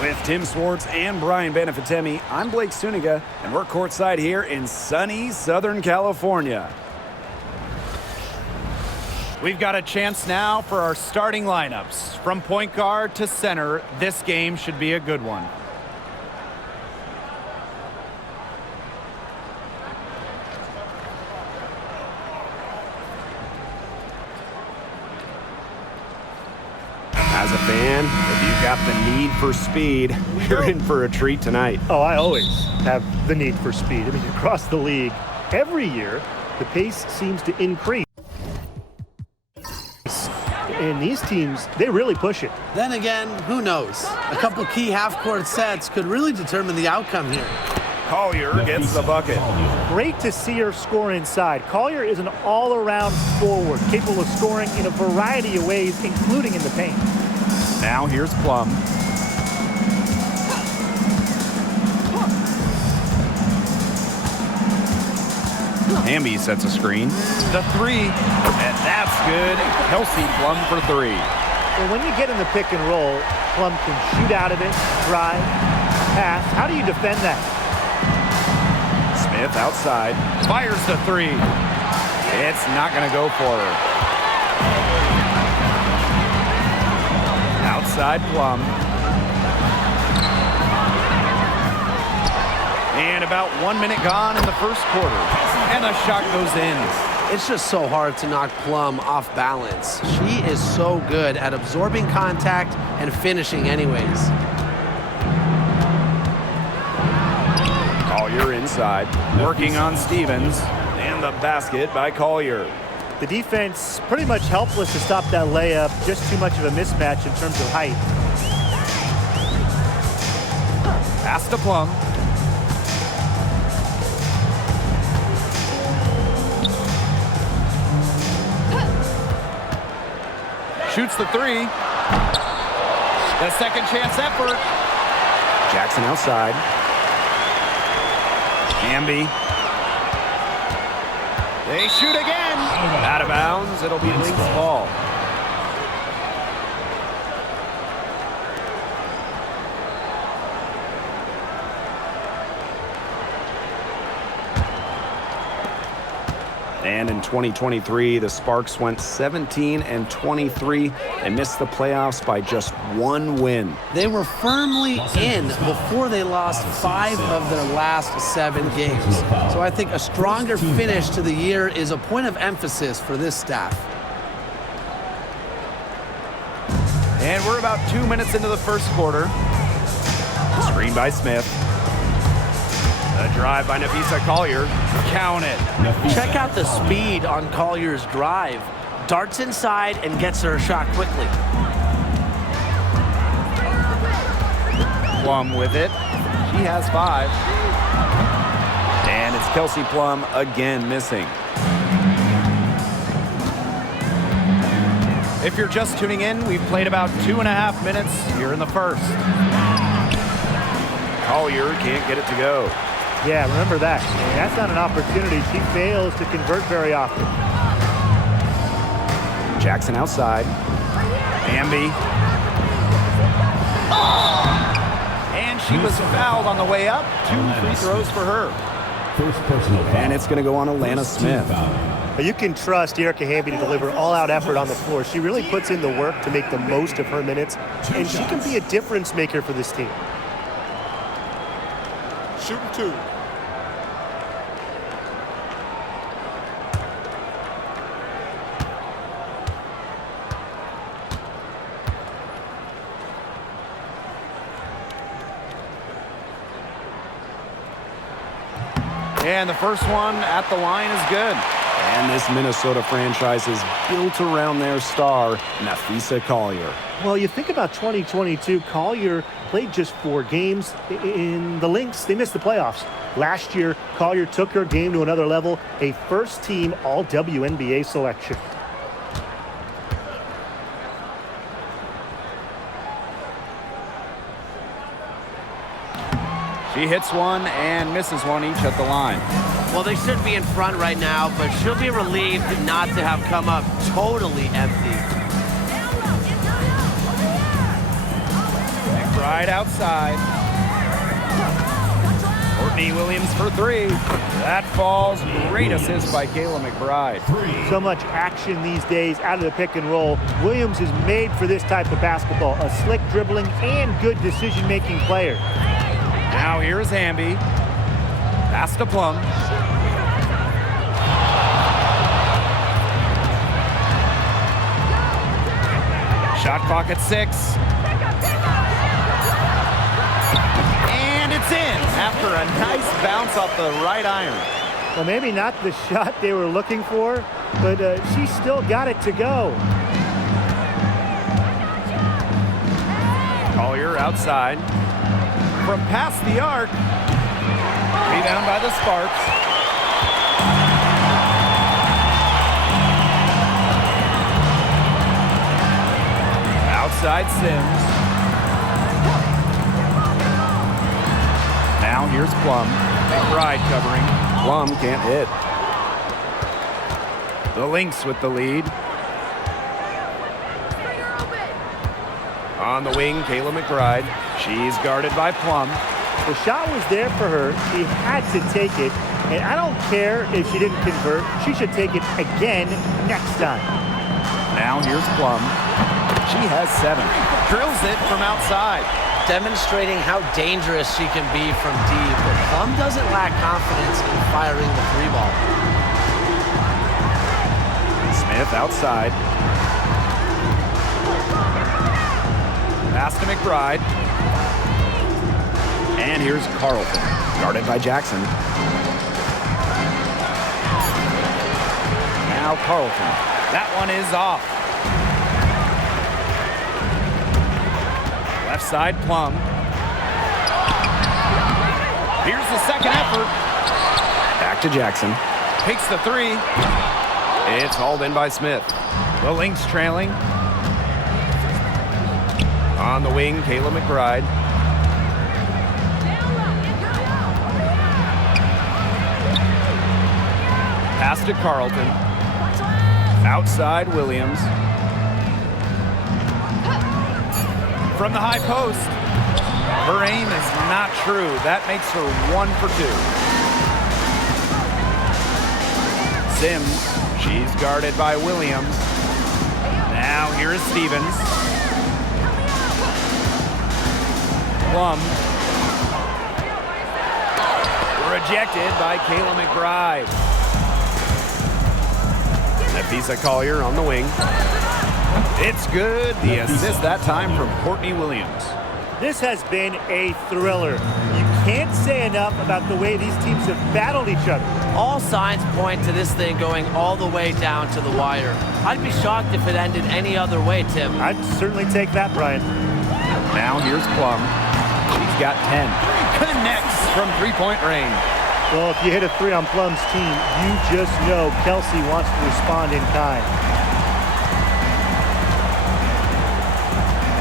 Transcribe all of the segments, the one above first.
With Tim Swartz and Brian Benefitemi, I'm Blake Suniga, and we're courtside here in sunny Southern California. We've got a chance now for our starting lineups. From point guard to center, this game should be a good one. As a fan, if you've got the need for speed, you're in for a treat tonight. Oh, I always have the need for speed. I mean, across the league, every year, the pace seems to increase. And these teams, they really push it. Then again, who knows? A couple key half-court sets could really determine the outcome here. Collier gets the bucket. Great to see her score inside. Collier is an all-around forward, capable of scoring in a variety of ways, including in the paint. Now here's Plum. Hamby sets a screen. The three, and that's good. Kelsey Plum for three. Well, when you get in the pick and roll, Plum can shoot out of it, drive, pass. How do you defend that? Smith outside. Fires the three. It's not going to go for her. Outside Plum. And about 1 minute gone in the first quarter. And the shot goes in. It's just so hard to knock Plum off balance. She is so good at absorbing contact and finishing anyways. Collier inside. Working on Stevens. And the basket by Collier. The defense pretty much helpless to stop that layup. Just too much of a mismatch in terms of height. Pass to Plum. Shoots the three. The second chance effort. Jackson outside. Hamby. They shoot again. Out of bounds. It'll be Link's ball. And in 2023, the Sparks went 17-23 and missed the playoffs by just one win. They were firmly in before they lost 5 of their last 7 games. So I think a stronger finish to the year is a point of emphasis for this staff. And we're about 2 minutes into the first quarter. Screen by Smith. A drive by Napisa Collier. Count it. Check out the speed on Collier's drive. Darts inside and gets her a shot quickly. Plum with it. She has 5. And it's Kelsey Plum again missing. If you're just tuning in, we've played about 2.5 minutes here in the first. Collier can't get it to go. Yeah, remember that. That's not an opportunity. She fails to convert very often. Jackson outside. Hamby. And she was fouled on the way up. 2 free throws for her. And it's going to go on Alana Smith. You can trust Erica Hamby to deliver all-out effort on the floor. She really puts in the work to make the most of her minutes, and she can be a difference maker for this team. Shooting 2. And the first one at the line is good. And this Minnesota franchise is built around their star, Napisa Collier. Well, you think about 2022, Collier played just 4 games. In the Lynx, they missed the playoffs. Last year, Collier took her game to another level, a first-team All-WNBA selection. She hits one and misses one each at the line. Well, they should be in front right now, but she'll be relieved not to have come up totally empty. Right outside. Courtney Williams for three. That falls. Great assist by Kayla McBride. So much action these days out of the pick and roll. Williams is made for this type of basketball. A slick dribbling and good decision-making player. Now here's Hamby. Pass to Plum. Shot clock at 6. And it's in after a nice bounce off the right iron. Well, maybe not the shot they were looking for, but she still got it to go. Collier outside. From past the arc. Rebound by the Sparks. Outside Sims. Now here's Plum. McBride covering. Plum can't hit. The Lynx with the lead. On the wing, Kayla McBride. She's guarded by Plum. The shot was there for her. She had to take it. And I don't care if she didn't convert. She should take it again next time. Now here's Plum. She has 7. Drills it from outside. Demonstrating how dangerous she can be from deep. But Plum doesn't lack confidence in firing the 3-ball. Smith outside. Pass to McBride. And here's Carlton, guarded by Jackson. Now Carlton. That one is off. Left side, Plum. Here's the second effort. Back to Jackson. Takes the 3. It's hauled in by Smith. The Lynx trailing. On the wing, Kayla McBride. Pass to Carlton. Outside, Williams. From the high post. Her aim is not true. That makes her 1 for 2. Sims. She's guarded by Williams. Now here is Stevens. Plum. Rejected by Kayla McBride. Nafisa Collier on the wing. It's good. The assist that time from Courtney Williams. This has been a thriller. You can't say enough about the way these teams have battled each other. All signs point to this thing going all the way down to the wire. I'd be shocked if it ended any other way, Tim. I'd certainly take that, Brian. Now here's Plum. She's got 10. Connects from 3-point range. Well, if you hit a 3 on Plum's team, you just know Kelsey wants to respond in kind.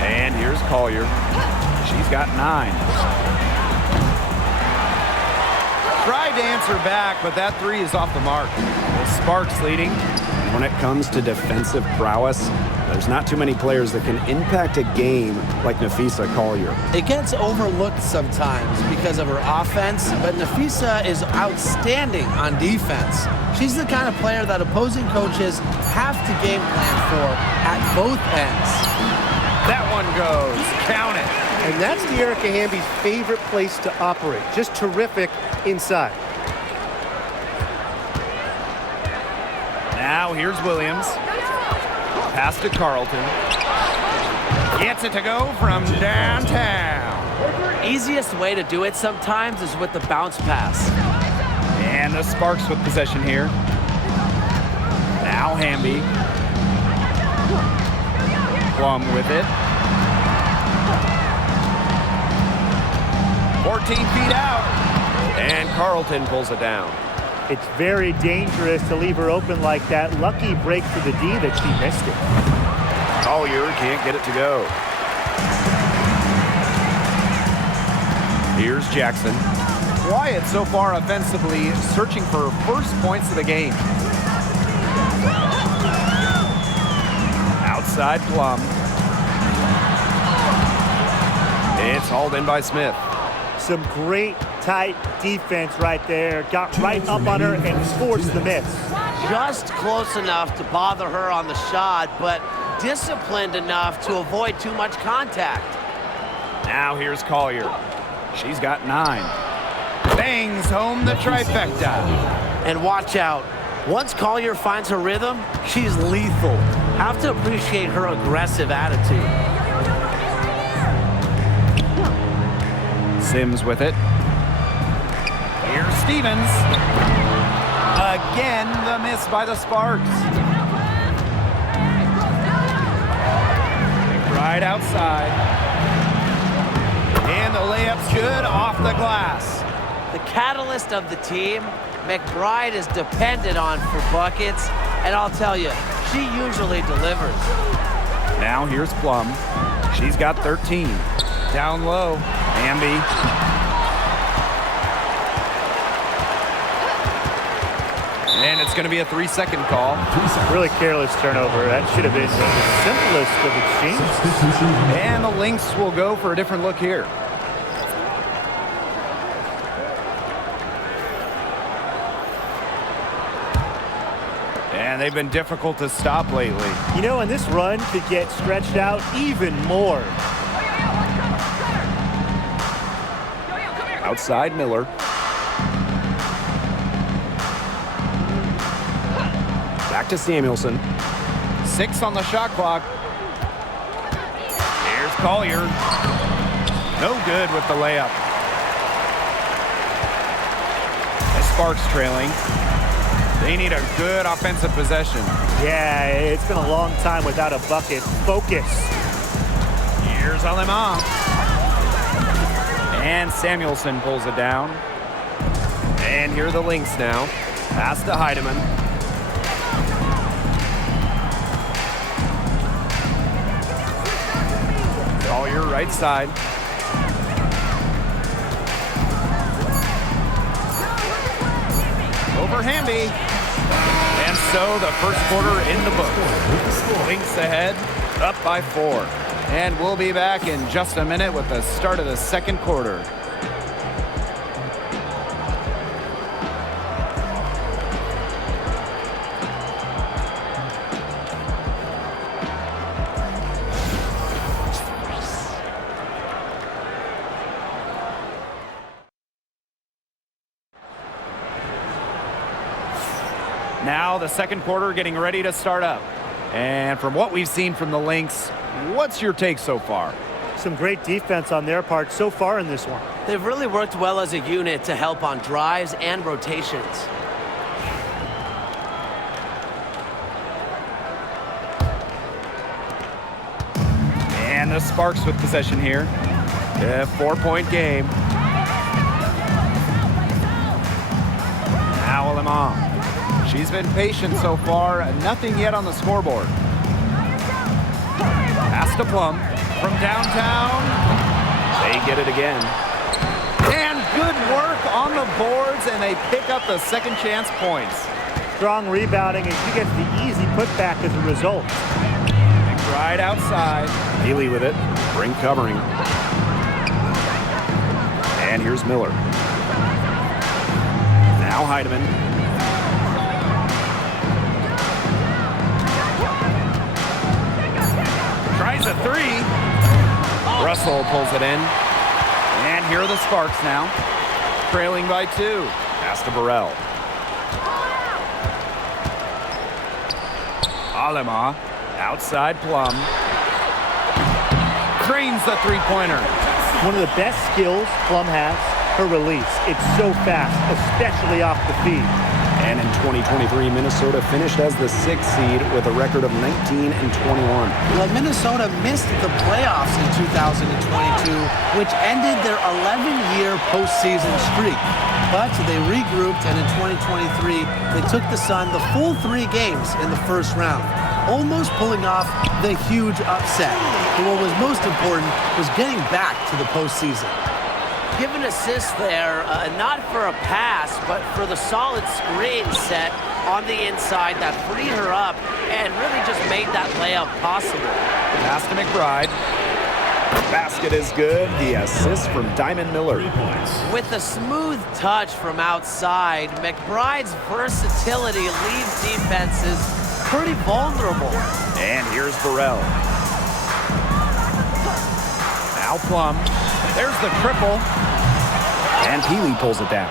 And here's Collier. She's got 9. Tried to answer back, but that 3 is off the mark. The Sparks leading. When it comes to defensive prowess, there's not too many players that can impact a game like Nafisa Collier. It gets overlooked sometimes because of her offense, but Nafisa is outstanding on defense. She's the kind of player that opposing coaches have to game plan for at both ends. That one goes. Count it. And that's De'Erica Hamby's favorite place to operate. Just terrific inside. Now here's Williams. Pass to Carlton. Gets it to go from downtown. Easiest way to do it sometimes is with the bounce pass. And the Sparks with possession here. Now Hamby. Plum with it. 14 feet out. And Carlton pulls it down. It's very dangerous to leave her open like that. Lucky break for the D that she missed it. Collier can't get it to go. Here's Jackson. Quiet so far offensively, searching for first points of the game. Outside Plum. It's hauled in by Smith. Some great tight defense right there. Got right up on her and forced the miss. Just close enough to bother her on the shot, but disciplined enough to avoid too much contact. Now here's Collier. She's got 9. Bangs home the trifecta. And watch out. Once Collier finds her rhythm, she's lethal. Have to appreciate her aggressive attitude. Sims with it. Here's Stevens. Again, the miss by the Sparks. Right outside. And the layup's good off the glass. The catalyst of the team, McBride is depended on for buckets, and I'll tell you, she usually delivers. Now here's Plum. She's got 13. Down low, Bambi. And it's going to be a 3-second call. Really careless turnover. That should have been the simplest of exchanges. And the Lynx will go for a different look here. And they've been difficult to stop lately. You know, and this run could get stretched out even more. Outside Miller. Back to Samuelson. 6 on the shot clock. Here's Collier. No good with the layup. The Sparks trailing. They need a good offensive possession. Yeah, it's been a long time without a bucket. Focus. Here's Alemán. And Samuelson pulls it down. And here are the Lynx now. Pass to Heidemann. Collier right side. Over Hamby. And so the first quarter in the book. Lynx ahead, up by 4. And we'll be back in just a minute with the start of the second quarter. Now the second quarter getting ready to start up. And from what we've seen from the Lynx, what's your take so far? Some great defense on their part so far in this one. They've really worked well as a unit to help on drives and rotations. And the Sparks with possession here. A 4-point game. Now Alemán. She's been patient so far, nothing yet on the scoreboard. Pass to Plum from downtown. They get it again. And good work on the boards, and they pick up the second chance points. Strong rebounding, and she gets the easy putback as a result. Right outside. Healy with it. Brink covering. And here's Miller. Now Heidemann. Tries a 3. Russell pulls it in. And here are the Sparks now. Trailing by 2. Pass to Burrell. Alemán. Outside Plum. Drains the three-pointer. One of the best skills Plum has, her release. It's so fast, especially off the feed. And in 2023, Minnesota finished as the 6th seed with a record of 19-21. Well, Minnesota missed the playoffs in 2022, which ended their 11-year postseason streak. But they regrouped, and in 2023, they took the Sun the full 3 games in the first round, almost pulling off the huge upset. But what was most important was getting back to the postseason. Give an assist there, not for a pass, but for the solid screen set on the inside that freed her up and really just made that layup possible. Pass to McBride. Basket is good. The assist from Diamond Miller. With a smooth touch from outside, McBride's versatility leaves defenses pretty vulnerable. And here's Burrell. Now Plum. There's the triple. And Peely pulls it down.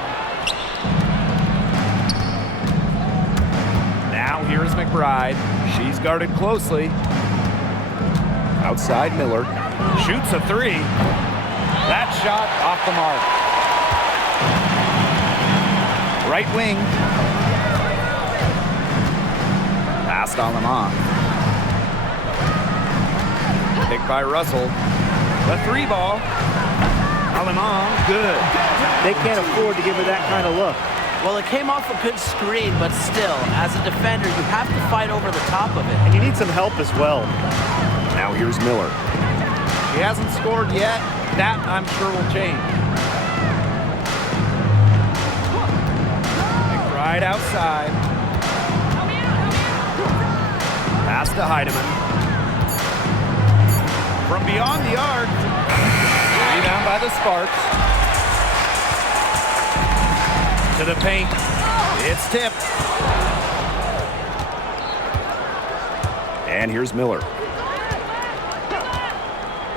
Now here's McBride. She's guarded closely. Outside Miller. Shoots a three. That shot off the mark. Right wing. Pass to Lemon. Picked by Russell. The three ball. Lemon, good. They can't afford to give her that kind of look. Well, it came off a good screen, but still, as a defender, you have to fight over the top of it. And you need some help as well. Now here's Miller. He hasn't scored yet. That, I'm sure, will change. McBride outside. Pass to Heidemann. From beyond the arc. Rebound by the Sparks. To the paint. It's tipped. And here's Miller.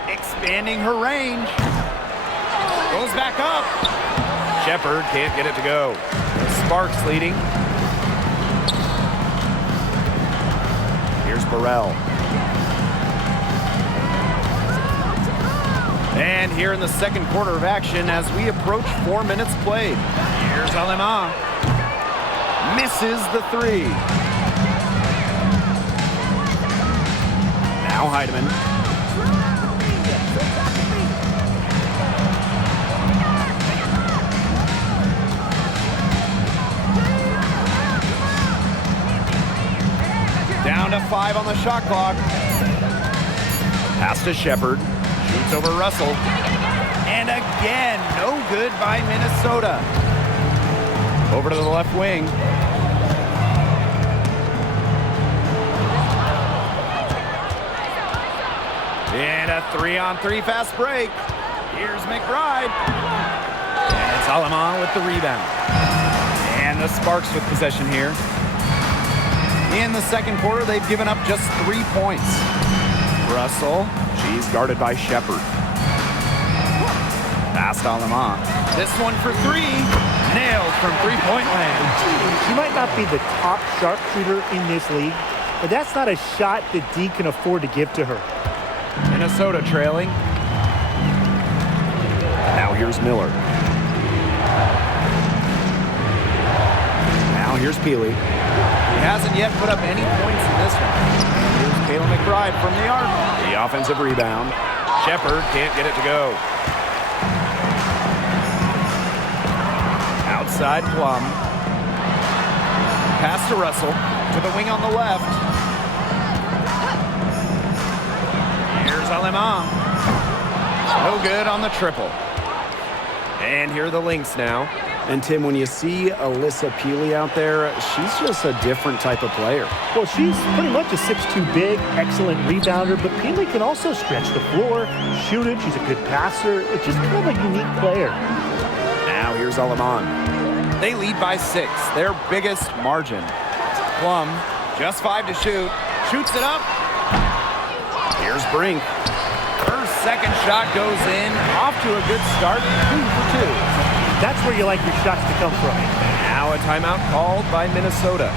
Expanding her range. Goes back up. Shepard can't get it to go. The Sparks leading. Here's Burrell. And here in the second quarter of action as we approach 4 minutes played. Here's Alema. Misses the three. Now Heidemann. Down to 5 on the shot clock. Pass to Shepard. Shoots over Russell. And again, no good by Minnesota. Over to the left wing. And a 3-on-3 fast break. Here's McBride. And it's Aleman with the rebound. And the Sparks with possession here. In the second quarter, they've given up just 3 points. Russell. She's guarded by Shepard. Pass to Aleman. This one for three. Nailed from three-point land. She might not be the top sharpshooter in this league, but that's not a shot that D can afford to give to her. Minnesota trailing. Now here's Miller. Now here's Peely. He hasn't yet put up any points in this one. And here's Kayla McBride from the arc. The offensive rebound. Shepard can't get it to go. Outside Plum. Pass to Russell. To the wing on the left. Here's Aleman. No good on the triple. And here are the Lynx now. And Tim, when you see Alyssa Peely out there, she's just a different type of player. Well, she's pretty much a 6'2" big, excellent rebounder, but Peely can also stretch the floor, shoot it. She's a good passer. It's just kind of a unique player. Now here's Aleman. They lead by 6, their biggest margin. Plum, just 5 to shoot. Shoots it up. Here's Brink. Her second shot goes in. Off to a good start. 2 for 2. That's where you like your shots to come from. Now a timeout called by Minnesota.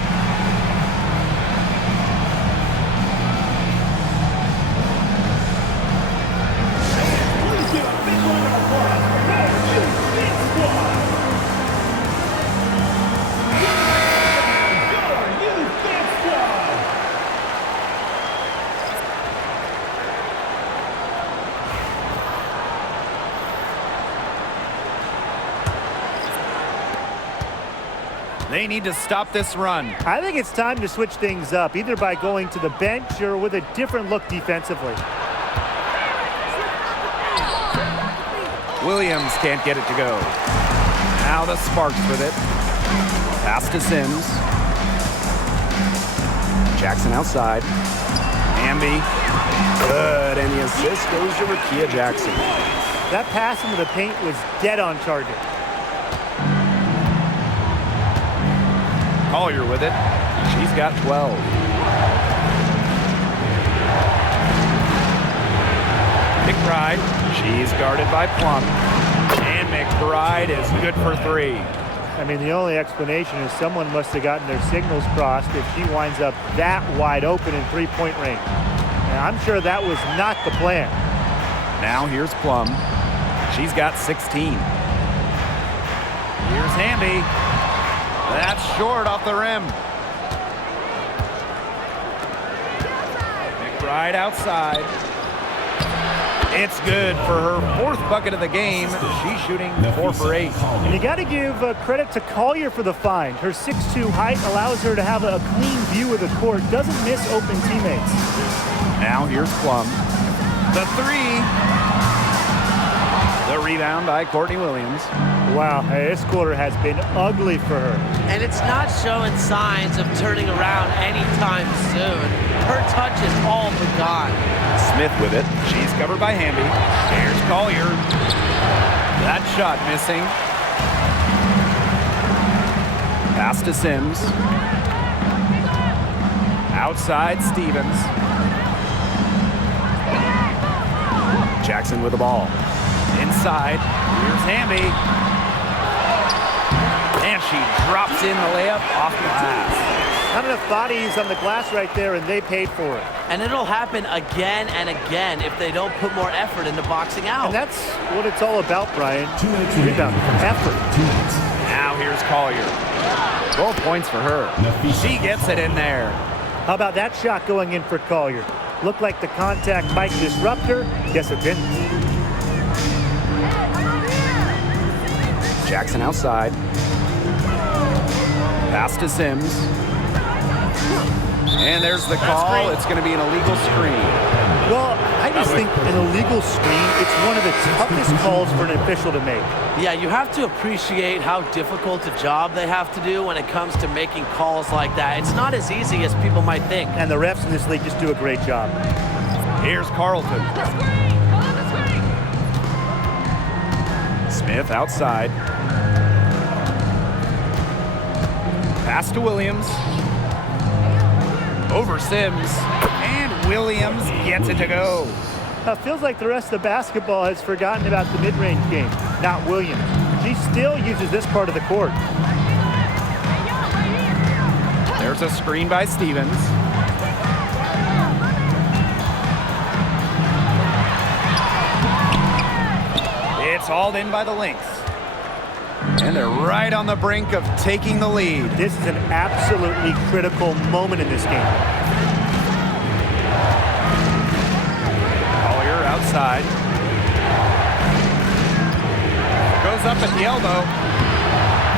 They need to stop this run. I think it's time to switch things up, either by going to the bench or with a different look defensively. Williams can't get it to go. Now the Sparks with it. Pass to Sims. Jackson outside. Amby. Good, and the assist goes to Rakia Jackson. That pass into the paint was dead on target. Collier with it. She's got 12. McBride. She's guarded by Plum. And McBride is good for 3. I mean, the only explanation is someone must have gotten their signals crossed if she winds up that wide open in three-point range. And I'm sure that was not the plan. Now here's Plum. She's got 16. Here's Hamby. That's short off the rim. McBride outside. It's good for her 4th bucket of the game. She's shooting 4 for 8. And you got to give credit to Collier for the find. Her 6'2" height allows her to have a clean view of the court, doesn't miss open teammates. Now here's Plum. The 3. The rebound by Courtney Williams. Wow, hey, this quarter has been ugly for her. And it's not showing signs of turning around anytime soon. Her touch is all but gone. Smith with it. She's covered by Hamby. There's Collier. That shot missing. Pass to Sims. Outside Stevens. Jackson with the ball. Inside. Here's Hamby. And she drops in the layup off the glass. Not enough bodies on the glass right there, and they paid for it. And it'll happen again and again if they don't put more effort into boxing out. And that's what it's all about, Brian. Rebound, effort. Now here's Collier. 12 points for her. She gets it in there. How about that shot going in for Collier? Looked like the contact might disrupt her. Guess it didn't. Jackson outside. Pass to Sims. And there's the call. It's going to be an illegal screen. Well, I just think an illegal screen, it's one of the toughest calls for an official to make. Yeah, you have to appreciate how difficult a job they have to do when it comes to making calls like that. It's not as easy as people might think. And the refs in this league just do a great job. Here's Carlton. Smith outside. Pass to Williams. Over Sims. And Williams gets it to go. Feels like the rest of the basketball has forgotten about the mid-range game, not Williams. She still uses this part of the court. There's a screen by Stevens. It's hauled in by the Lynx. And they're right on the brink of taking the lead. This is an absolutely critical moment in this game. Collier outside. Goes up at the elbow.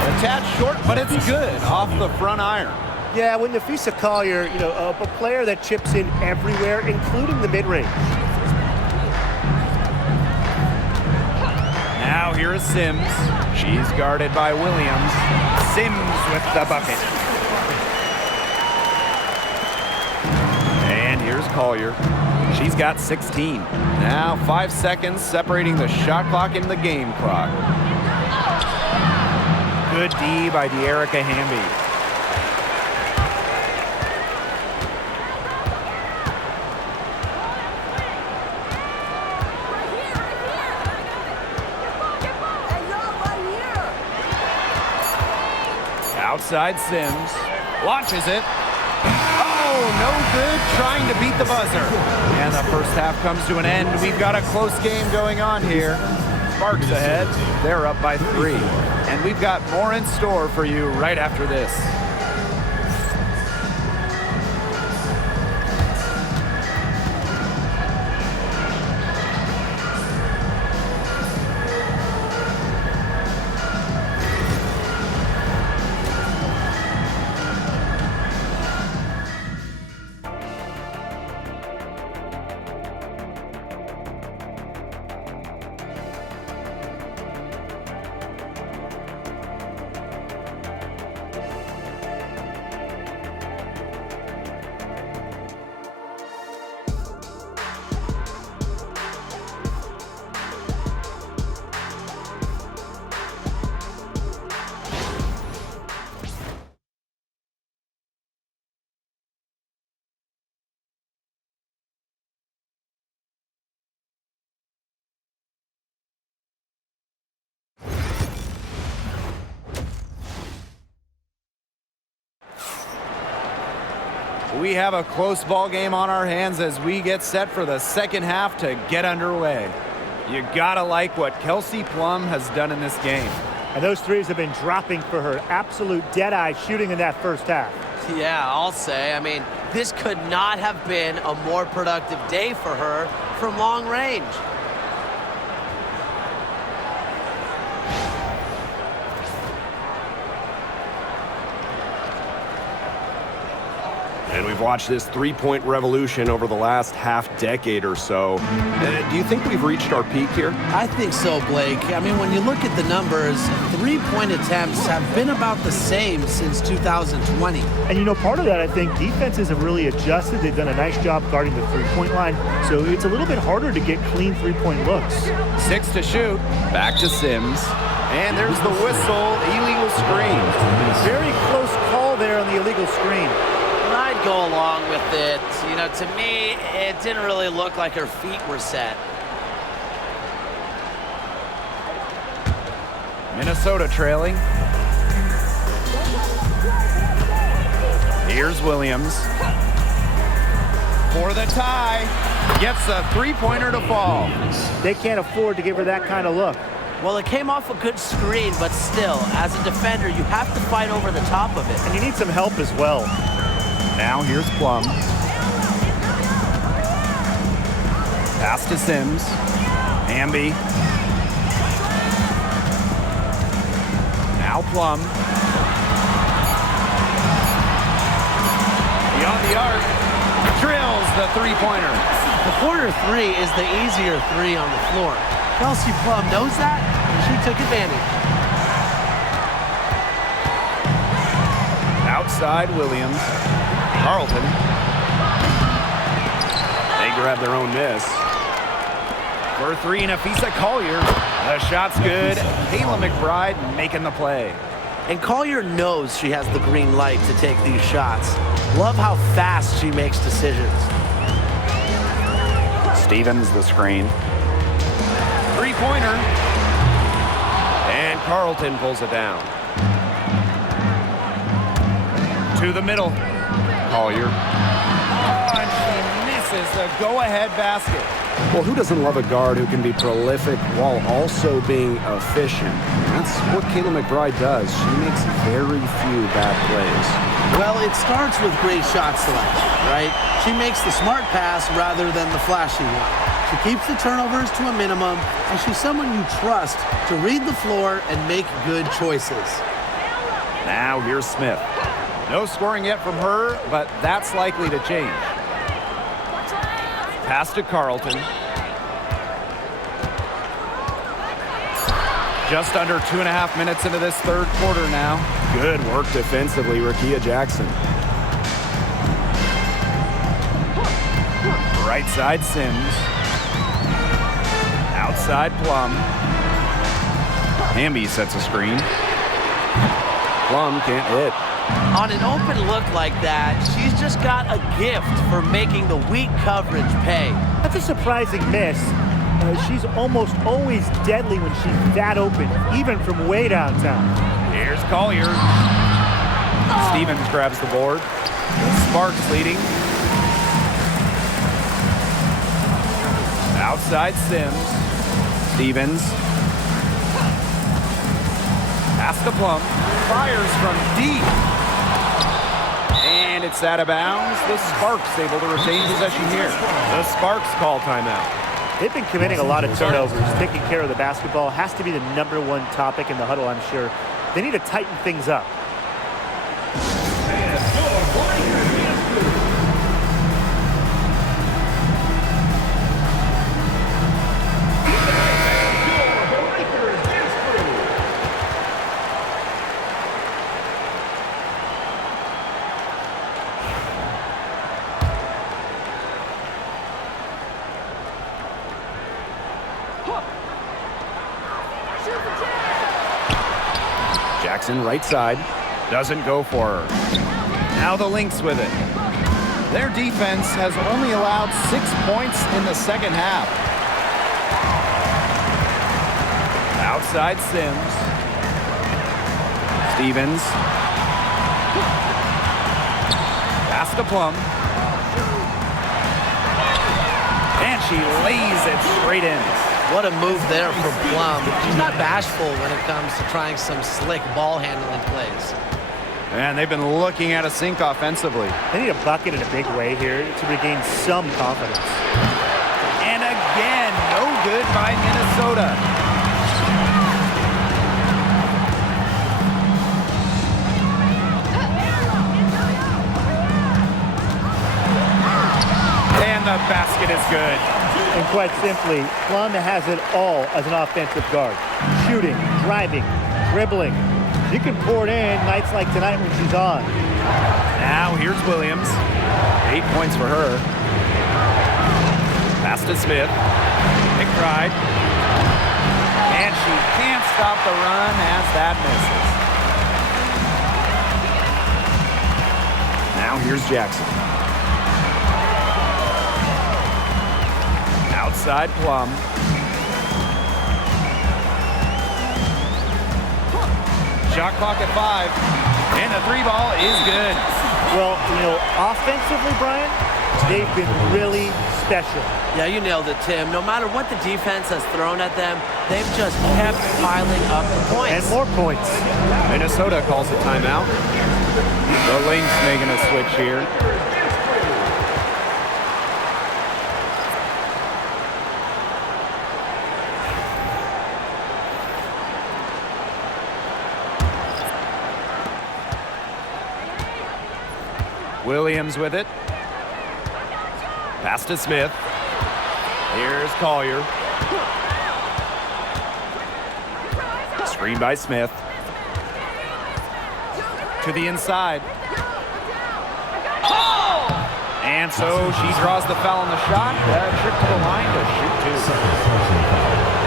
A tad short, but it's good off the front iron. Yeah, when Nafisa Collier, a player that chips in everywhere, including the mid-range. Now here is Sims. She's guarded by Williams. Sims with the bucket. And here's Collier. She's got 16. Now 5 seconds separating the shot clock and the game clock. Good D by De'Erica Hamby. Outside Sims. Launches it. Oh, no good. Trying to beat the buzzer. And the first half comes to an end. We've got a close game going on here. Sparks ahead. They're up by 3. And we've got more in store for you right after this. We have a close ball game on our hands as we get set for the second half to get underway. You gotta like what Kelsey Plum has done in this game. And those threes have been dropping for her. Absolute dead-eye shooting in that first half. Yeah, I'll say. I mean, this could not have been a more productive day for her from long range. And we've watched this three-point revolution over the last half-decade or so. Do you think we've reached our peak here? I think so, Blake. I mean, when you look at the numbers, three-point attempts have been about the same since 2020. And, you know, part of that, I think, defenses have really adjusted. They've done a nice job guarding the three-point line, so it's a little bit harder to get clean three-point looks. 6 to shoot. Back to Sims. And there's the whistle. Illegal screen. Very close call there on the illegal screen. I'd go along with it. You know, to me, it didn't really look like her feet were set. Minnesota trailing. Here's Williams. For the tie. Gets the three-pointer to fall. They can't afford to give her that kind of look. Well, it came off a good screen, but still, as a defender, you have to fight over the top of it. And you need some help as well. Now here's Plum. Pass to Sims. Hamby. Now Plum. Beyond the arc. Drills the three-pointer. The corner three is the easier three on the floor. Kelsey Plum knows that, and she took advantage. Outside Williams. Carlton. They grab their own miss. For three, Nafisa Collier. The shot's good. Kayla McBride making the play. And Collier knows she has the green light to take these shots. Love how fast she makes decisions. Stevens the screen. Three-pointer. And Carlton pulls it down. To the middle. Collier. Oh, and she misses the go-ahead basket. Well, who doesn't love a guard who can be prolific while also being efficient? That's what Kayla McBride does. She makes very few bad plays. Well, it starts with great shot selection, right? She makes the smart pass rather than the flashy one. She keeps the turnovers to a minimum, and she's someone you trust to read the floor and make good choices. Now here's Smith. No scoring yet from her, but that's likely to change. Pass to Carlton. Just under 2.5 minutes into this third quarter now. Good work defensively, Rakia Jackson. Right side Sims. Outside Plum. Hamby sets a screen. Plum can't hit. On an open look like that, she's just got a gift for making the weak coverage pay. That's a surprising miss. She's almost always deadly when she's that open, even from way downtown. Here's Collier. Stevens grabs the board. Sparks leading. Outside Sims. Stevens. Pass to Plum. Fires from deep. And it's out of bounds. The Sparks able to retain possession here. The Sparks call timeout. They've been committing a lot of turnovers. Taking care of the basketball has to be the #1 topic in the huddle, I'm sure. They need to tighten things up. Jackson right side. Doesn't go for her. Now the Lynx with it. Their defense has only allowed 6 points in the second half. Outside Sims. Stevens. Pass to Plum. And she lays it straight in. What a move there for Plum. She's not bashful when it comes to trying some slick ball handling plays. And they've been looking at a sink offensively. They need a bucket in a big way here to regain some confidence. And again, no good by Minnesota. And the basket is good. And quite simply, Plum has it all as an offensive guard. Shooting, driving, dribbling. She can pour it in nights like tonight when she's on. Now here's Williams. 8 points for her. Pass to Smith. McBride. And she can't stop the run as that misses. Now here's Jackson. Outside Plum. Shot clock at 5. And the 3 ball is good. Well, offensively, Brian, they've been really special. Yeah, you nailed it, Tim. No matter what the defense has thrown at them, they've just kept piling up the points. And more points. Minnesota calls a timeout. The Lynx making a switch here. Williams with it. Pass to Smith. Here's Collier. Screen by Smith. To the inside. And so she draws the foul on the shot. Trip to the line to shoot 2.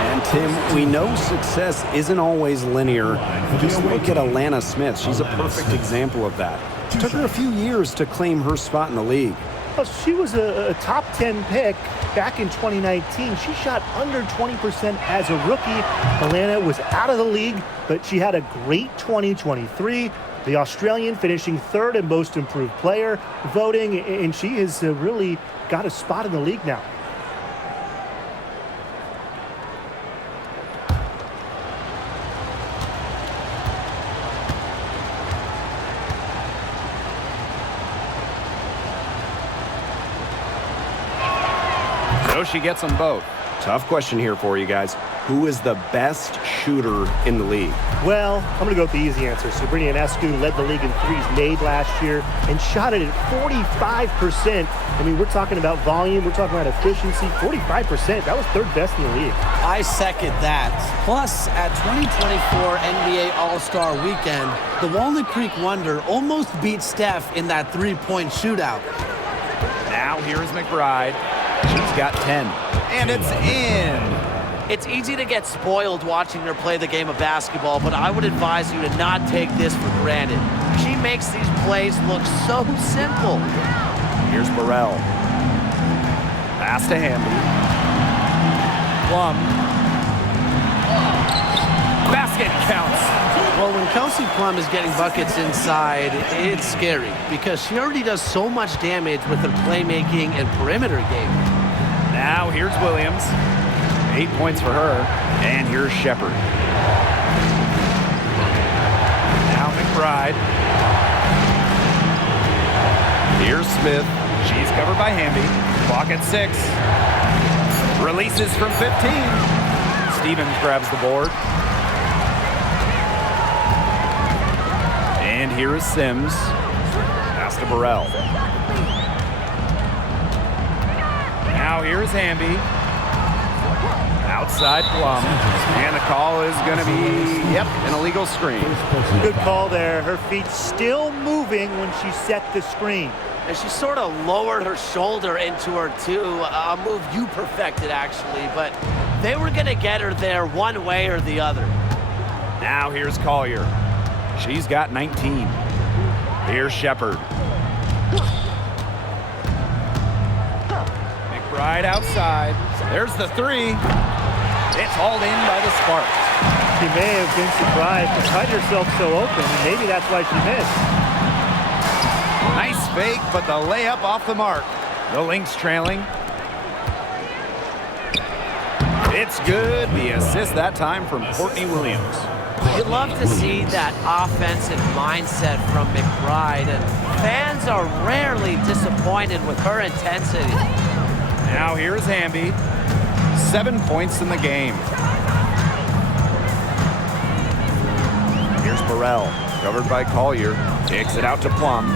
And Tim, we know success isn't always linear. Just look at Alana Smith. She's a perfect example of that. It took her a few years to claim her spot in the league. Well, she was a top 10 pick back in 2019. She shot under 20% as a rookie. Alana was out of the league, but she had a great 2023. The Australian finishing 3rd in most improved player voting, and she has really got a spot in the league now. So she gets them both. Tough question here for you guys. Who is the best shooter in the league? Well, I'm going to go with the easy answer. Sabrina Ionescu led the league in threes made last year and shot it at 45%. I mean, we're talking about volume. We're talking about efficiency. 45%. That was 3rd best in the league. I second that. Plus, at 2024 NBA All-Star Weekend, the Walnut Creek Wonder almost beat Steph in that 3-point shootout. Now here's McBride. She's got 10. And it's in. It's easy to get spoiled watching her play the game of basketball, but I would advise you to not take this for granted. She makes these plays look so simple. Here's Burrell. Pass to Hamby. Plum. Basket counts. Well, when Kelsey Plum is getting buckets inside, it's scary because she already does so much damage with her playmaking and perimeter game. Now here's Williams. 8 points for her. And here's Shepard. Now McBride. Here's Smith. She's covered by Hamby. Clock at 6. Releases from 15. Stevens grabs the board. And here is Sims. Pass to Burrell. Now here's Hamby. Outside Plum. And the call is going to be, an illegal screen. Good call there. Her feet still moving when she set the screen. And she sort of lowered her shoulder into her, too. A move you perfected, actually. But they were going to get her there one way or the other. Now here's Collier. She's got 19. Here's Shepard. McBride outside. There's the 3. It's hauled in by the Sparks. She may have been surprised to cut herself so open. Maybe that's why she missed. Nice fake, but the layup off the mark. The Lynx trailing. It's good. The assist that time from Courtney Williams. You'd love to see that offensive mindset from McBride, and fans are rarely disappointed with her intensity. Now here's Hamby. 7 points in the game. Here's Burrell, covered by Collier. Kicks it out to Plum.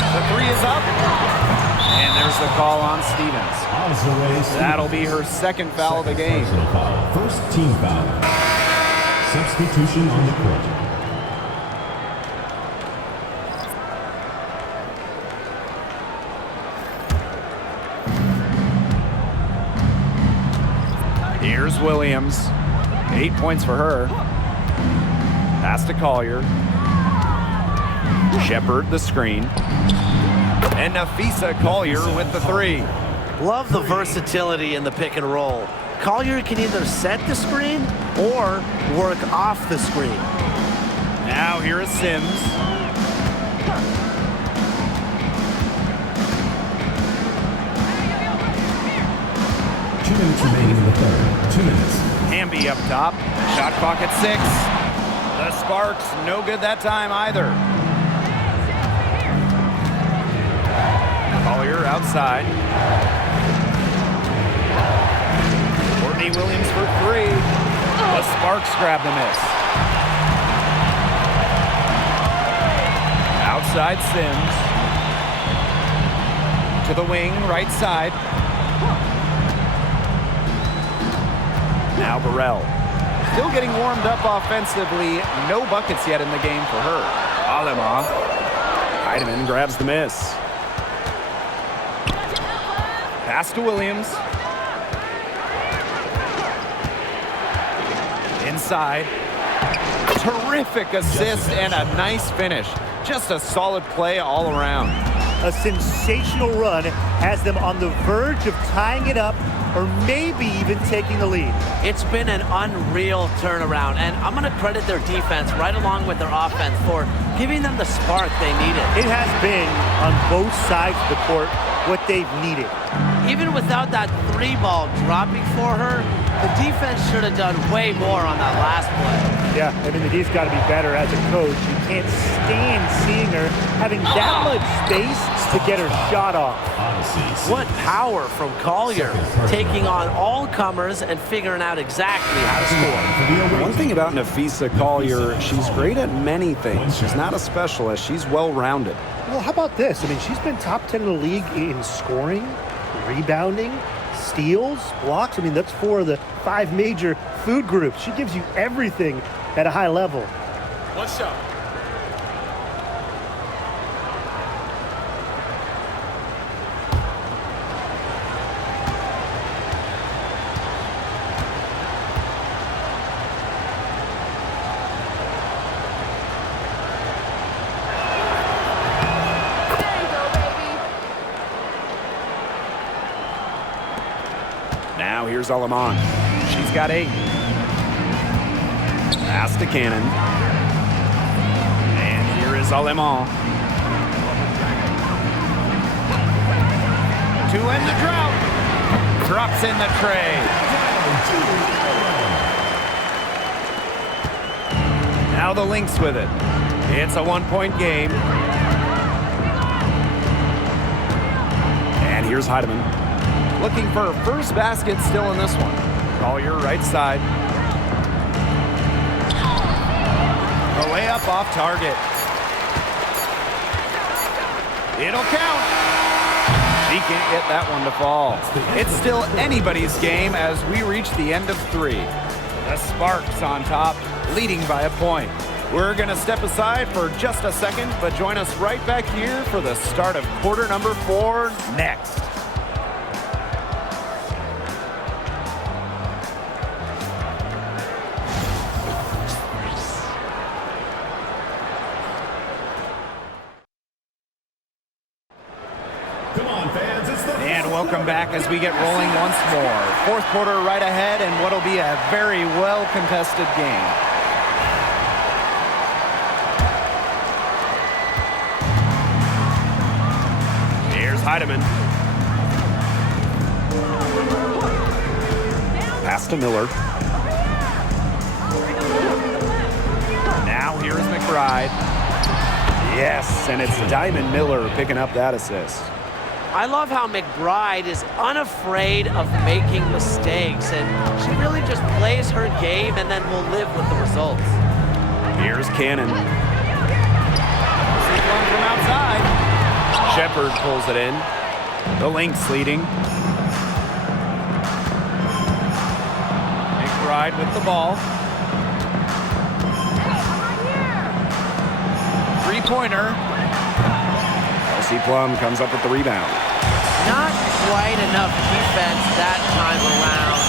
The three is up. And there's the call on Stevens. That'll be her second foul of the game. First team foul. Substitution on the court. Here's Williams. 8 points for her. Pass to Collier. Shepard the screen. And Nafisa Collier with the three. Love the versatility in the pick and roll. Collier can either set the screen or work off the screen. Now here is Sims. Two minutes remaining in the third. 2 minutes. Hamby up top. Shot clock at 6. The Sparks, no good that time either. Collier outside. Courtney Williams for 3. The Sparks grab the miss. Outside Sims. To the wing, right side. Now Burrell. Still getting warmed up offensively. No buckets yet in the game for her. Alema. Heidemann grabs the miss. Pass to Williams. Inside. Terrific assist and a nice finish. Just a solid play all around. A sensational run has them on the verge of tying it up or maybe even taking the lead. It's been an unreal turnaround, and I'm going to credit their defense right along with their offense for giving them the spark they needed. It has been, on both sides of the court, what they've needed. Even without that 3-ball dropping for her, the defense should have done way more on that last play. Yeah, I mean, the D's got to be better as a coach. You can't stand seeing her having that much space to get her shot off. What power from Collier, taking on all comers and figuring out exactly how to score. One thing about Nafisa Collier, she's great at many things. She's not a specialist. She's well-rounded. Well, how about this? I mean, she's been top 10 in the league in scoring, rebounding, steals, blocks. I mean, that's 4 of the 5 major food groups. She gives you everything at a high level. What's up? Now here's Aleman. She's got 8. Pass to Cannon. And here is Aleman. To end the drought. Drops in the tray. Now the Lynx with it. It's a 1-point game. And here's Heidemann. Looking for her first basket still in this one. Collier right side. The layup off target. It'll count. She can't get that one to fall. It's still anybody's game as we reach the end of 3. The Sparks on top, leading by a point. We're going to step aside for just a second, but join us right back here for the start of quarter number 4 next. And welcome back as we get rolling once more. 4th quarter right ahead and what'll be a very well-contested game. Here's Heidemann. Pass to Miller. Now here's McBride. Yes, and it's Diamond Miller picking up that assist. I love how McBride is unafraid of making mistakes, and she really just plays her game and then will live with the results. Here's Cannon. One from outside. Shepard pulls it in. The Lynx leading. McBride with the ball. Three-pointer. Kelsey Plum comes up with the rebound. Not quite enough defense that time around.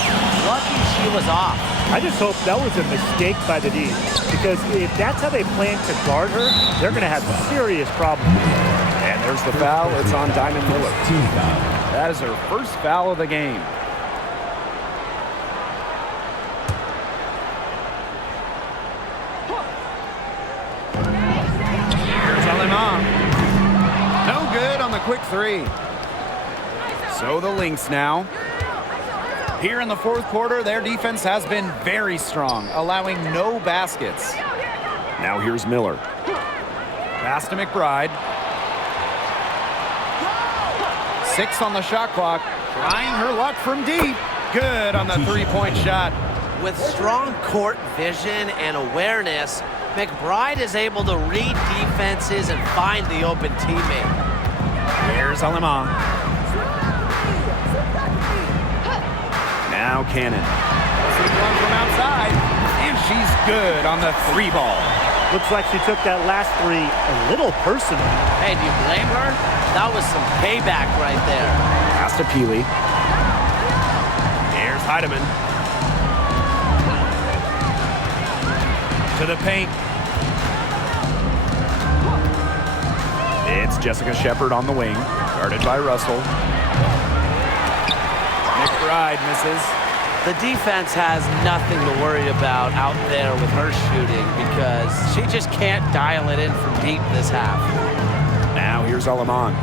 Lucky she was off. I just hope that was a mistake by the D, because if that's how they plan to guard her, they're going to have serious problems. And there's the foul. It's on Diamond Miller. Team foul. That is her first foul of the game. Here's Alemán. No good on the quick three. So the Lynx now. Here in the fourth quarter, their defense has been very strong, allowing no baskets. Now here's Miller. Pass to McBride. 6 on the shot clock. Trying her luck from deep. Good on the three-point shot. With strong court vision and awareness, McBride is able to read defenses and find the open teammate. Here's Alemán. Now Cannon. One from outside, and she's good on the three ball. Looks like she took that last three a little personal. Hey, do you blame her? That was some payback right there. Pass to Peely. Here's Heidemann. To the paint. It's Jessica Shepard on the wing, guarded by Russell. McBride misses. The defense has nothing to worry about out there with her shooting because she just can't dial it in from deep this half. Now here's Alemán.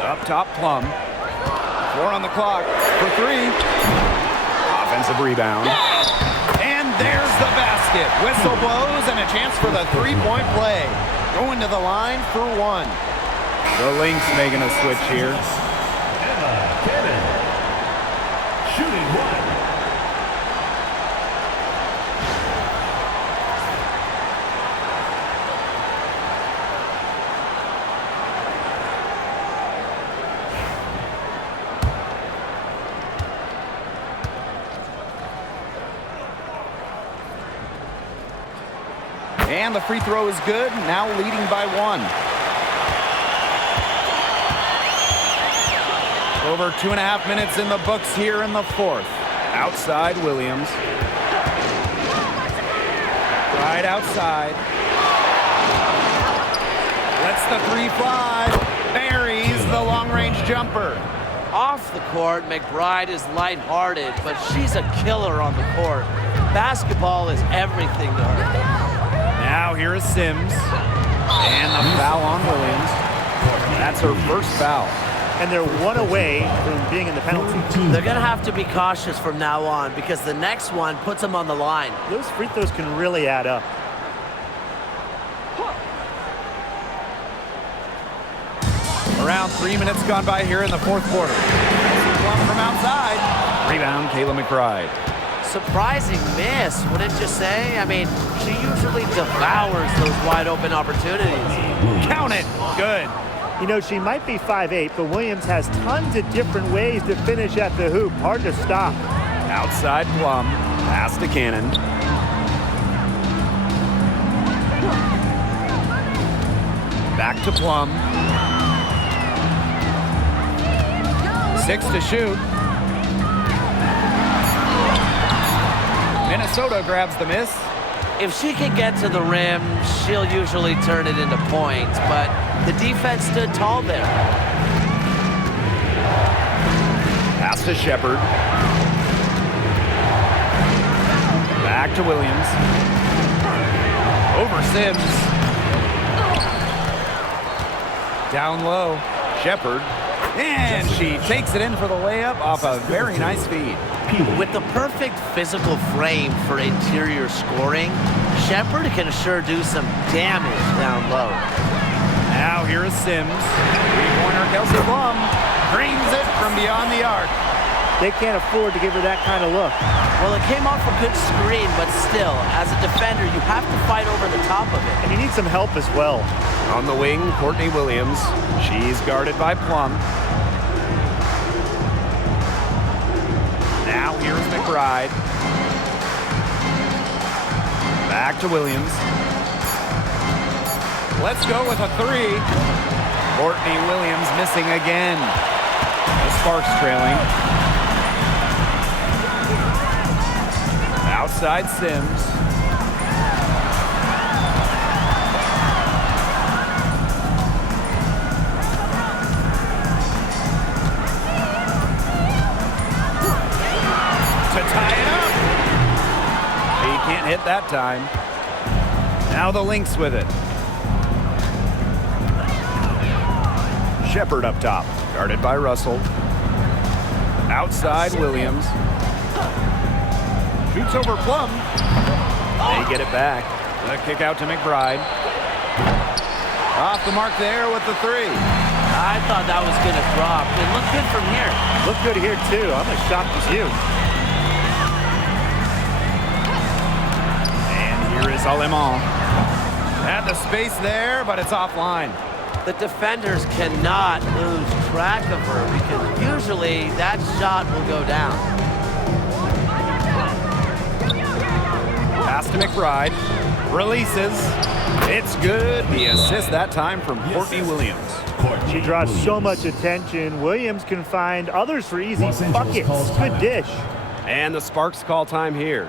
Up top, Plum. 4 on the clock for 3. Offensive rebound. And there's the basket. Whistle blows and a chance for the three-point play. Going to the line for 1. The Lynx making a switch here. Cannon. Shooting 1. And the free throw is good, now leading by 1. Over 2.5 minutes in the books here in the fourth. Outside Williams. Right outside. Lets the three fly. Buries the long-range jumper. Off the court, McBride is lighthearted, but she's a killer on the court. Basketball is everything to her. Now here is Sims. And the foul on Williams. That's her first foul. And they're 1 away from being in the penalty. They're going to have to be cautious from now on because the next one puts them on the line. Those free throws can really add up. Around 3 minutes gone by here in the fourth quarter. Plum from outside. Rebound, Kayla McBride. Surprising miss, wouldn't you say? I mean, she usually devours those wide open opportunities. Count it. Good. You know, she might be 5'8", but Williams has tons of different ways to finish at the hoop. Hard to stop. Outside Plum. Pass to Cannon. Back to Plum. 6 to shoot. Minnesota grabs the miss. If she can get to the rim, she'll usually turn it into points, but the defense stood tall there. Pass to Shepard. Back to Williams. Over Sims. Down low. Shepard. And she takes it in for the layup off a very nice feed. With the perfect physical frame for interior scoring, Shepard can sure do some damage down low. Now here is Sims. Three-pointer Kelsey Plum. Dreams it from beyond the arc. They can't afford to give her that kind of look. Well, it came off a good screen, but still, as a defender, you have to fight over the top of it. And you need some help as well. On the wing, Courtney Williams. She's guarded by Plum. Now here's McBride. Back to Williams. Let's go with a three. Courtney Williams missing again. The Sparks trailing. Outside Sims. To tie it up. He can't hit that time. Now the Lynx with it. Shepard up top, guarded by Russell. Outside Williams. Shoots over Plum. They get it back. The kick out to McBride. Off the mark there with the three. I thought that was going to drop. It looked good from here. Looked good here, too. I'm as shocked as you. And here is Alemán. Had the space there, but it's offline. The defenders cannot lose track of her because usually that shot will go down. Pass to McBride. Releases. It's good. The assist that time from Courtney Williams. She draws so much attention. Williams can find others for easy Los Angeles buckets. calls Good timeout. dish. And the Sparks call time here.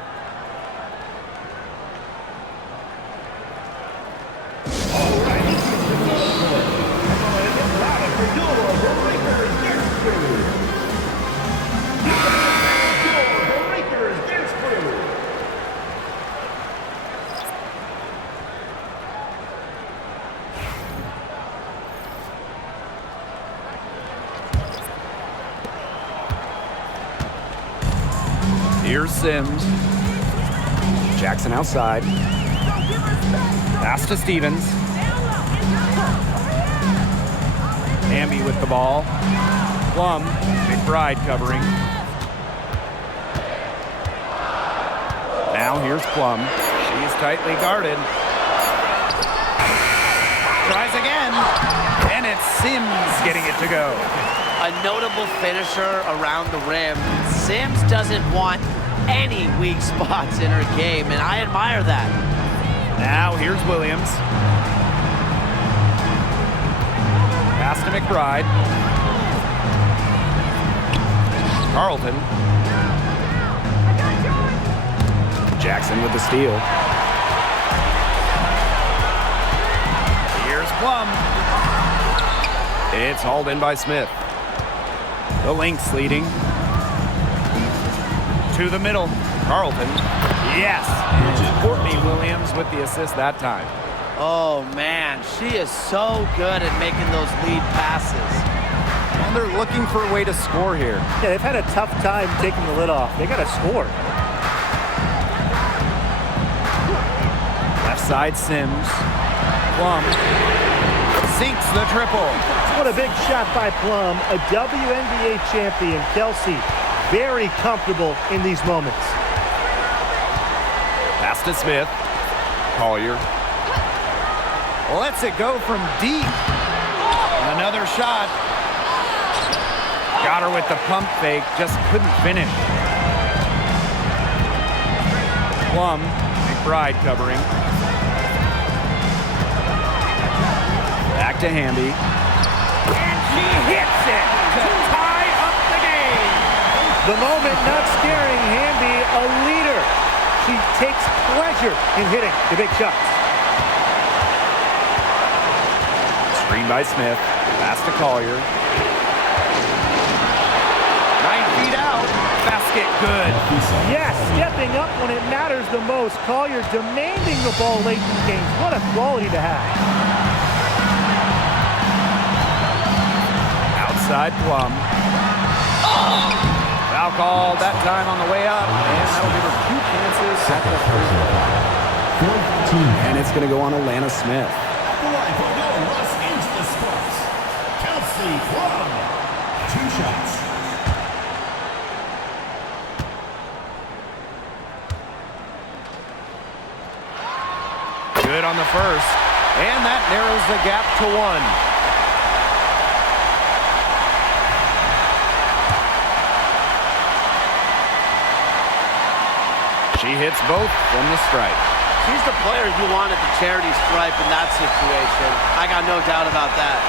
Here's Sims. Jackson outside. Pass to Stevens. Hamby with the ball. Plum. McBride covering. Now here's Plum. She's tightly guarded. Tries again. And it's Sims getting it to go. A notable finisher around the rim. Sims doesn't want any weak spots in her game, and I admire that. Now here's Williams. Pass to McBride. Carlton. Jackson with the steal. Here's Plum. It's hauled in by Smith. The Lynx leading. To the middle. Carlton. Yes. Courtney Williams with the assist that time. Oh, man, she is so good at making those lead passes. And they're looking for a way to score here. Yeah, they've had a tough time taking the lid off. They got to score. Left side Sims. Plum. Sinks the triple. What a big shot by Plum. A WNBA champion, Kelsey. Very comfortable in these moments. Pass to Smith. Collier. Lets it go from deep. Another shot. Got her with the pump fake. Just couldn't finish. Plum. McBride covering. Back to Hamby. And she hits it to tie up the game. The moment not scaring Hamby, a leader. She takes pleasure in hitting the big shots. Screen by Smith. Pass to Collier. 9 feet out. Basket bucket, good. Yes, stepping up when it matters the most. Collier demanding the ball late in games. What a quality to have. Outside Plum. Foul called that time on the way up, and that'll give her 2 chances at the free throw. And it's going to go on Alana Smith. The line for your Los Angeles Sparks, Kelsey Plum. 2 shots. Good on the first, and that narrows the gap to 1. She hits both from the stripe. She's the player you want at the charity stripe in that situation. I got no doubt about that.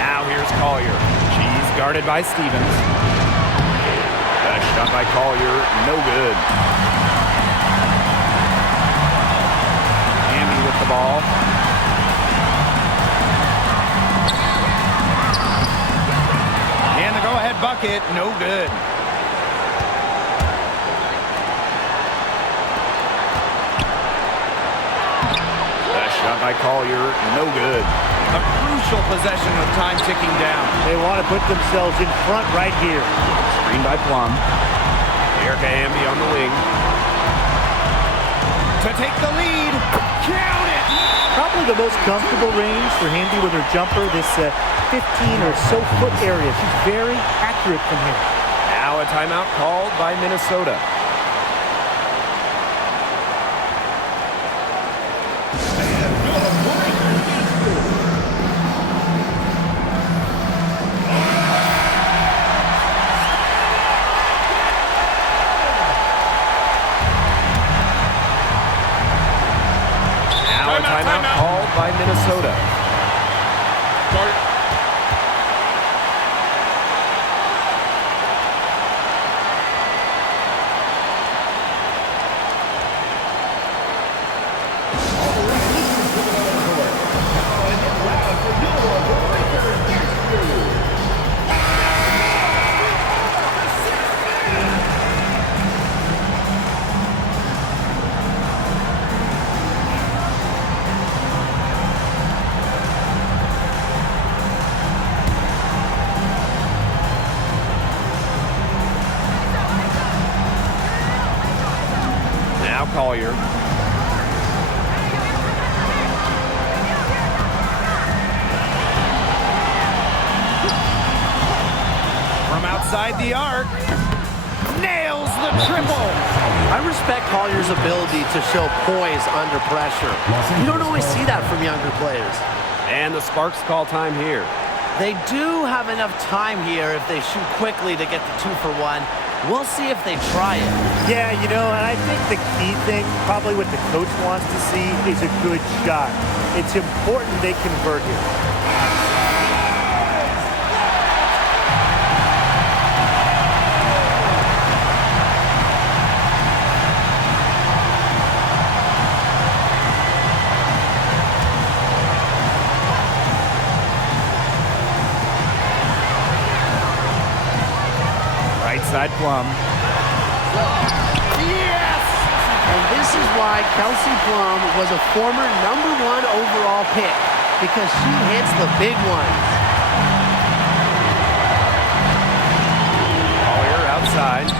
Now here's Collier. She's guarded by Stevens. A shot by Collier, no good. Hamby with the ball. And the go-ahead bucket, no good. Shot by Collier, no good. A crucial possession with time ticking down. They want to put themselves in front right here. Screen by Plum. Erica Hamby on the wing. To take the lead. Count it! Probably the most comfortable range for Hamby with her jumper, this 15 or so foot area. She's very accurate from here. Now a timeout called by Minnesota. Timeout called by Minnesota. Collier. From outside the arc, nails the triple. I respect Collier's ability to show poise under pressure. You don't always see that from younger players. And the Sparks call time here. They do have enough time here if they shoot quickly to get the 2 for 1. We'll see if they try it. Yeah, you know, and I think the key thing, probably what the coach wants to see, is a good shot. It's important they convert here. Right side Plum. Yes! And this is why Kelsey Plum was a former #1 overall pick, because she hits the big ones. Collier outside.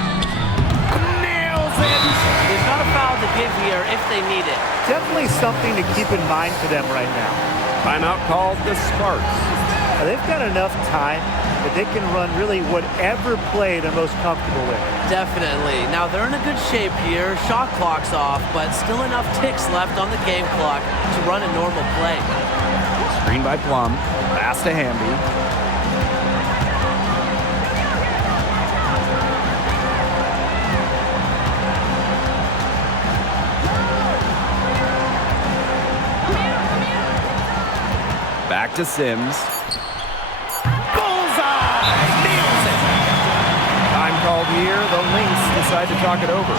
Nails it! They've got a foul to give here if they need it. Definitely something to keep in mind for them right now. Timeout called the Sparks. They've got enough time that they can run really whatever play they're most comfortable with. Definitely. Now, they're in a good shape here. Shot clock's off, but still enough ticks left on the game clock to run a normal play. Screen by Plum. Pass to Hamby. Back to Sims. Called here, the Lynx decide to talk it over.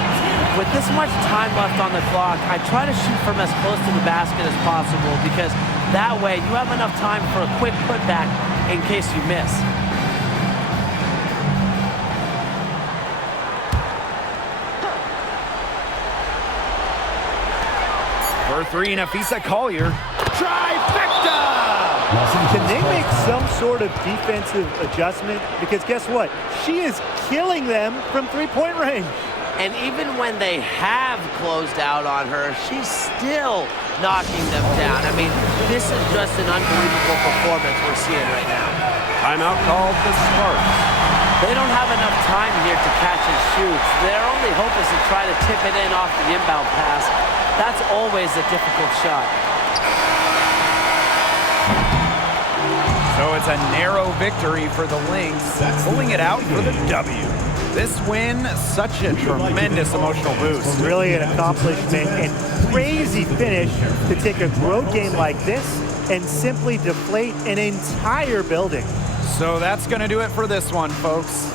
With this much time left on the clock, I try to shoot from as close to the basket as possible, because that way you have enough time for a quick putback in case you miss. For three, Nafisa Collier. Trifecta! Can they make some sort of defensive adjustment? Because guess what? She is killing them from three-point range. And even when they have closed out on her, she's still knocking them down. I mean, this is just an unbelievable performance we're seeing right now. Timeout called the Sparks. They don't have enough time here to catch and shoot. Their only hope is to try to tip it in off the inbound pass. That's always a difficult shot. So it's a narrow victory for the Lynx, pulling it out for the W. This win, such a tremendous emotional boost. Really an accomplishment and crazy finish to take a road game like this and simply deflate an entire building. So that's going to do it for this one, folks.